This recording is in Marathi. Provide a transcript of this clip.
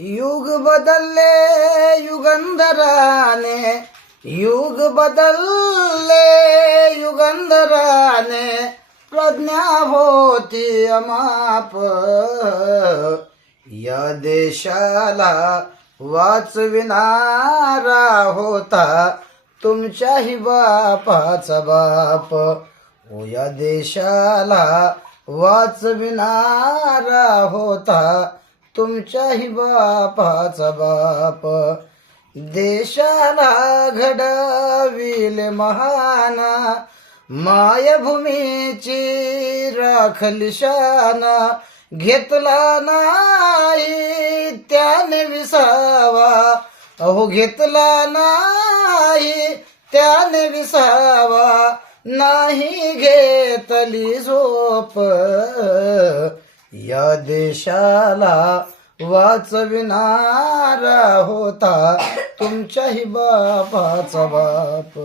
युग बदलले युगंधराने, युग बदलले युगंधराने, प्रज्ञा होती अमाप. या देशाला वाचविणारा होता तुमच्याही बापाचा बाप. ओ या देशाला वाचविणारा होता तुमच्याही बापाचा बाप. देशाला घडविल महान, मायभूमीची राखली शान. घेतला नाही त्याने विसावा, अहो घेतला नाही त्याने विसावा. नाही घेतली झोप, या देशाला वाचविणारा होता तुमच्याही बापाचा बाप.